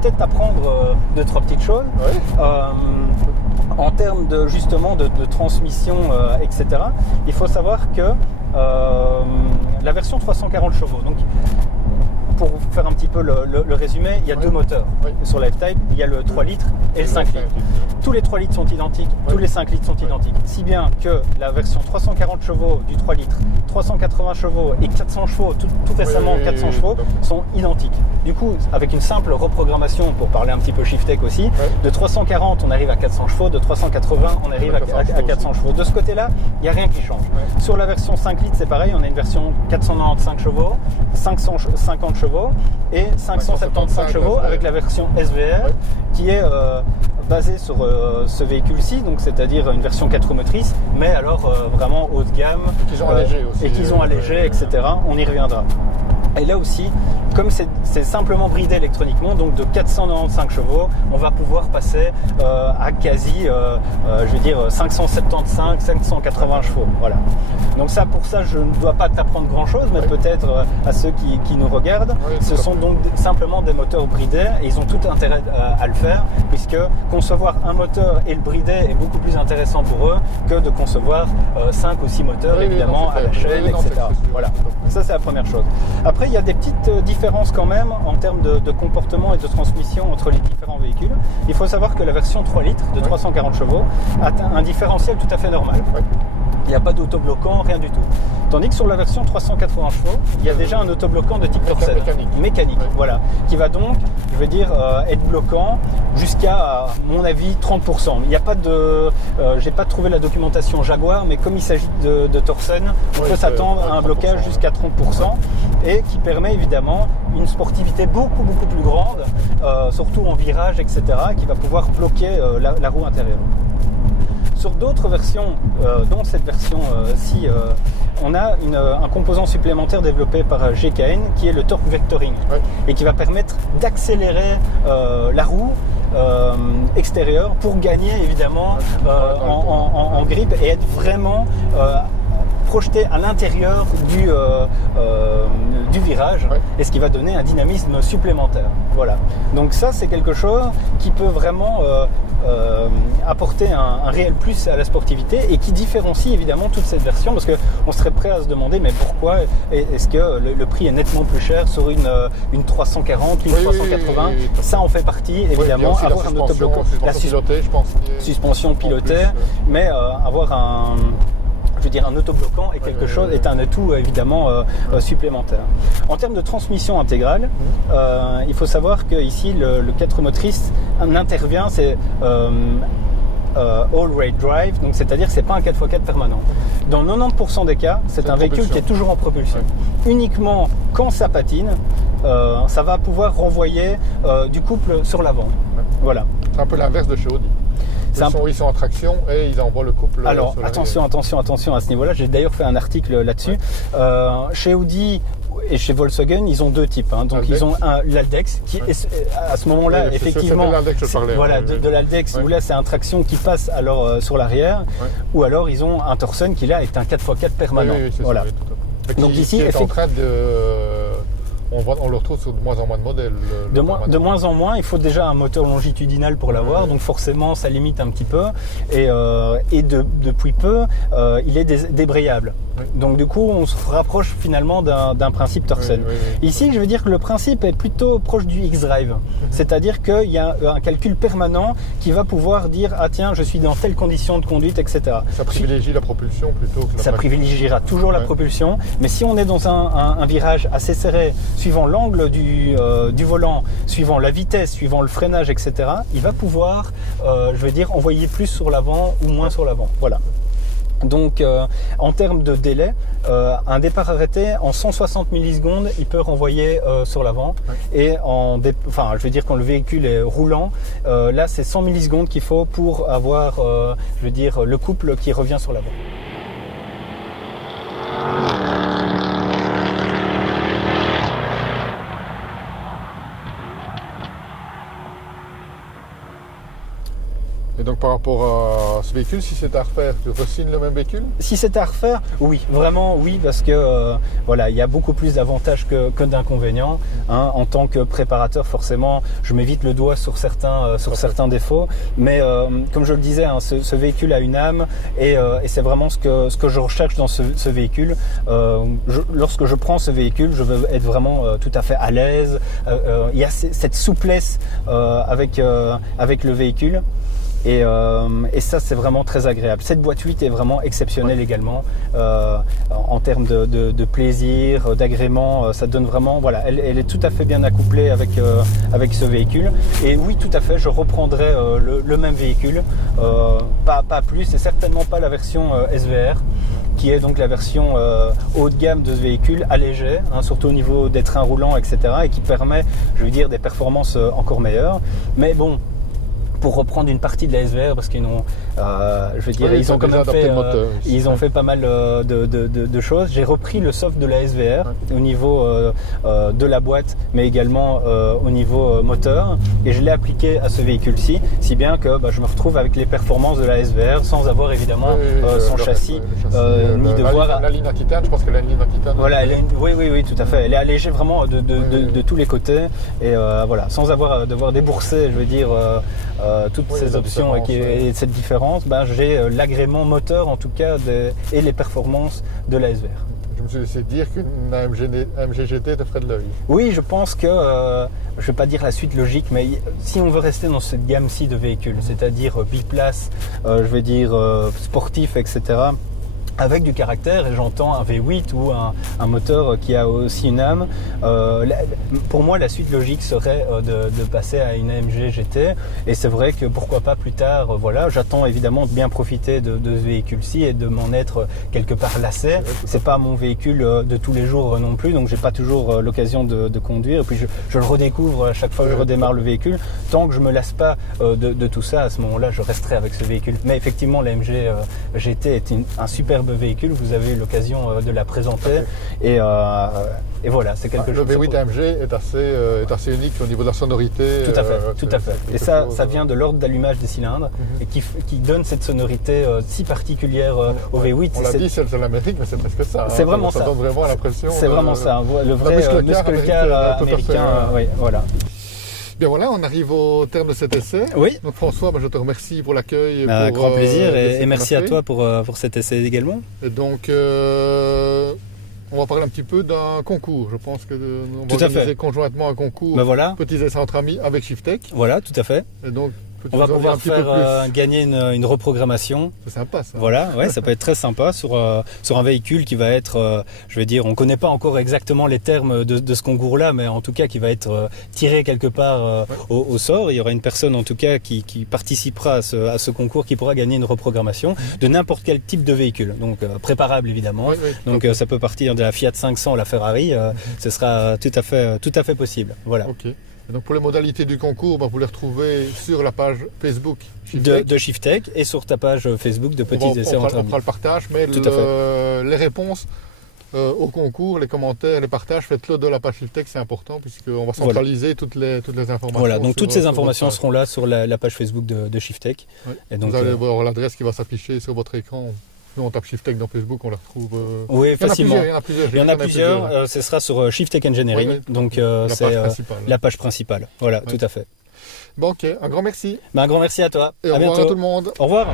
peut-être t'apprendre 2-3 petites choses. Ouais. En termes de transmission, etc. Il faut savoir que la version 340 chevaux, donc pour faire un petit peu le résumé, il y a deux moteurs sur la F-Type, il y a le 3 litres et le 5 litres. Tous les 3 litres sont identiques, tous les 5 litres sont identiques. Si bien que la version 340 chevaux du 3 litres, 380 chevaux et 400 chevaux, tout récemment 400 chevaux, sont identiques. Du coup, avec une simple reprogrammation, pour parler un petit peu shift-tech aussi, de 340 on arrive à 400 chevaux, de 380 on arrive à 400 chevaux. De ce côté-là, il n'y a rien qui change. Sur la version 5 litres, c'est pareil, on a une version 495 chevaux, 550 chevaux et 575 chevaux avec la version SVR qui est basée sur ce véhicule-ci, donc c'est-à-dire une version 4 roues motrices, mais alors vraiment haut de gamme qu'ils ont allégé aussi, et qu'ils ont allégé, etc. On y reviendra. Et là aussi, comme c'est simplement bridé électroniquement, donc de 495 chevaux, on va pouvoir passer à quasi, 575, 580 chevaux. Voilà. Donc ça, pour ça, je ne dois pas t'apprendre grand-chose, mais peut-être à ceux qui nous regardent, ce sont donc simplement des moteurs bridés et ils ont tout intérêt à le faire, puisque concevoir un moteur et le brider est beaucoup plus intéressant pour eux que de concevoir 5 ou 6 moteurs, évidemment, à la chaîne, etc. Voilà. Ça, c'est la première chose. Après, il y a des petites différences quand même en termes de comportement et de transmission entre les différents véhicules. Il faut savoir que la version 3 litres de 340 chevaux a un différentiel tout à fait normal. Il n'y a pas d'autobloquant, rien du tout. Tandis que sur la version 380 chevaux, il y a déjà un autobloquant de type Torsen. Mécanique, voilà. Qui va donc, être bloquant jusqu'à, à mon avis, 30%. Il n'y a pas de... j'ai pas trouvé la documentation Jaguar, mais comme il s'agit de Torsen, on peut s'attendre à un blocage jusqu'à 30%, et qui permet évidemment une sportivité beaucoup plus grande, surtout en virage, etc., qui va pouvoir bloquer la roue intérieure. Sur d'autres versions, dont cette version-ci, on a un composant supplémentaire développé par GKN qui est le torque vectoring et qui va permettre d'accélérer la roue extérieure pour gagner évidemment en grip et être vraiment projeté à l'intérieur du virage et ce qui va donner un dynamisme supplémentaire. Voilà. Donc ça, c'est quelque chose qui peut vraiment apporter un réel plus à la sportivité et qui différencie évidemment toute cette version, parce qu'on serait prêt à se demander mais pourquoi est-ce que le prix est nettement plus cher sur une 340, une 380. Ça en fait partie évidemment. Avoir un autobloquant, la pilotée, je pense. Suspension pilotée, mais avoir un autobloquant est un atout évidemment supplémentaire. En termes de transmission intégrale, il faut savoir que ici le 4 motrices n'intervient, c'est all-rate drive, donc c'est-à-dire que c'est pas un 4x4 permanent. Dans 90% des cas, c'est un véhicule qui est toujours en propulsion. Uniquement quand ça patine, ça va pouvoir renvoyer du couple sur l'avant. Voilà. C'est un peu l'inverse de chez Audi. Ils sont en traction et ils envoient le couple. Alors attention à ce niveau-là. J'ai d'ailleurs fait un article là-dessus. Chez Audi et chez Volkswagen, ils ont deux types. Donc ils ont l'Aldex qui est, à ce moment-là effectivement de l'Aldex où là c'est un traction qui passe alors sur l'arrière, ou alors ils ont un Torsen qui là est un 4x4 permanent. Voilà. Donc ici est en train de on le retrouve sur de moins en moins de modèles. De moins en moins, il faut déjà un moteur longitudinal pour l'avoir, donc forcément ça limite un petit peu. Et depuis peu, il est débrayable. Donc du coup, on se rapproche finalement d'un principe Torsen. Ici, je veux dire que le principe est plutôt proche du X-Drive. C'est-à-dire qu'il y a un calcul permanent qui va pouvoir dire « Ah tiens, je suis dans telle condition de conduite, etc. » Ça privilégie la propulsion plutôt que ça privilégiera toujours la propulsion. Mais si on est dans un virage assez serré, suivant l'angle du volant, suivant la vitesse, suivant le freinage, etc., il va pouvoir, envoyer plus sur l'avant ou moins sur l'avant. Voilà. Donc, en termes de délai, un départ arrêté en 160 millisecondes, il peut renvoyer sur l'avant. Et quand le véhicule est roulant, là, c'est 100 millisecondes qu'il faut pour avoir, le couple qui revient sur l'avant. Et donc par rapport à ce véhicule, si c'est à refaire, tu re-signes le même véhicule? Si c'est à refaire, oui, vraiment oui, parce que voilà, il y a beaucoup plus d'avantages que d'inconvénients. Hein. En tant que préparateur, forcément, je m'évite le doigt sur certains défauts. Mais comme je le disais, hein, ce véhicule a une âme et c'est vraiment ce que je recherche dans ce véhicule. Lorsque je prends ce véhicule, je veux être vraiment tout à fait à l'aise. Il y a cette souplesse avec le véhicule. Et ça, c'est vraiment très agréable. Cette boîte 8 est vraiment exceptionnelle également en termes de plaisir, d'agrément. Ça donne vraiment, voilà, elle est tout à fait bien accouplée avec ce véhicule. Et oui, tout à fait, je reprendrai le même véhicule, pas plus, et certainement pas la version SVR, qui est donc la version haut de gamme de ce véhicule, allégé, hein, surtout au niveau des trains roulants, etc., et qui permet, je veux dire, des performances encore meilleures. Mais bon, pour reprendre une partie de la SVR, parce qu'ils ont, je veux dire, ils ont quand même fait, ils ont fait pas mal de choses. J'ai repris le soft de la SVR au niveau de la boîte, mais également au niveau moteur, et je l'ai appliqué à ce véhicule-ci, si bien que je me retrouve avec les performances de la SVR sans avoir évidemment son châssis, ni devoir. La ligne en titane, je pense que la ligne en titane. Voilà, oui, tout à fait. Elle est allégée vraiment de tous les côtés, et voilà, sans avoir devoir débourser, je veux dire. Toutes ces options et cette différence, j'ai l'agrément moteur en tout cas et les performances de la SVR. Je me suis laissé dire qu'une AMG GT te ferait de l'œil. Oui, je pense que, je ne vais pas dire la suite logique, mais si on veut rester dans cette gamme-ci de véhicules, c'est-à-dire biplace, je vais dire sportif, etc., avec du caractère, et j'entends un V8 ou un moteur qui a aussi une âme. Pour moi, la suite logique serait de passer à une AMG GT, et c'est vrai que pourquoi pas plus tard, voilà, j'attends évidemment de bien profiter de ce véhicule-ci et de m'en être quelque part lassé. C'est pas mon véhicule de tous les jours non plus, donc j'ai pas toujours l'occasion de conduire, et puis je le redécouvre à chaque fois que je redémarre le véhicule. Tant que je me lasse pas de tout ça, à ce moment-là, je resterai avec ce véhicule. Mais effectivement, l'AMG GT est un superbe véhicule, vous avez eu l'occasion de la présenter, et voilà, c'est quelque chose. Le V8 AMG est assez unique au niveau de la sonorité. Tout à fait. Et ça vient de l'ordre d'allumage des cylindres, et qui donne cette sonorité si particulière au V8. On l'a dit, c'est l'Amérique, mais c'est presque ça. C'est vraiment ça. Ça donne vraiment l'impression. C'est vraiment ça, le vrai muscle car américain. Oui, voilà. Bien voilà, on arrive au terme de cet essai. Oui. Donc François, je te remercie pour l'accueil. Grand plaisir, et merci à toi pour cet essai également. Et donc, on va parler un petit peu d'un concours. Je pense que on va organiser conjointement un concours. Petits essais entre amis avec Shiftech. Voilà, tout à je Et donc, on va pouvoir faire gagner une reprogrammation. C'est sympa ça. Voilà, ouais, ça peut être très sympa sur un véhicule qui va être, je vais dire, on ne connaît pas encore exactement les termes de ce concours-là, mais en tout cas qui va être tiré quelque part au sort. Il y aura une personne en tout cas qui participera à ce concours, qui pourra gagner une reprogrammation de n'importe quel type de véhicule. Donc préparable évidemment. Donc ça peut partir de la Fiat 500 à la Ferrari. Ce sera tout à fait possible. Voilà. Okay. Et donc pour les modalités du concours, vous les retrouvez sur la page Facebook de Shiftech et sur ta page Facebook de Petits Essais entre amis. On fera le partage, mais les réponses au concours, les commentaires, les partages, faites-le de la page Shiftech, c'est important puisqu'on va centraliser toutes les informations. Voilà, donc toutes ces informations seront là sur la page Facebook de Shiftech. Et donc, vous allez voir l'adresse qui va s'afficher sur votre écran. Nous, on tape Shiftech dans Facebook, on la retrouve. Oui, facilement. Il y en a plusieurs. Ce sera sur Shiftech Engineering, donc c'est la page principale. Voilà, tout à fait. Bon, ok, un grand merci. Un grand merci à toi. Et au revoir à tout le monde. Au revoir.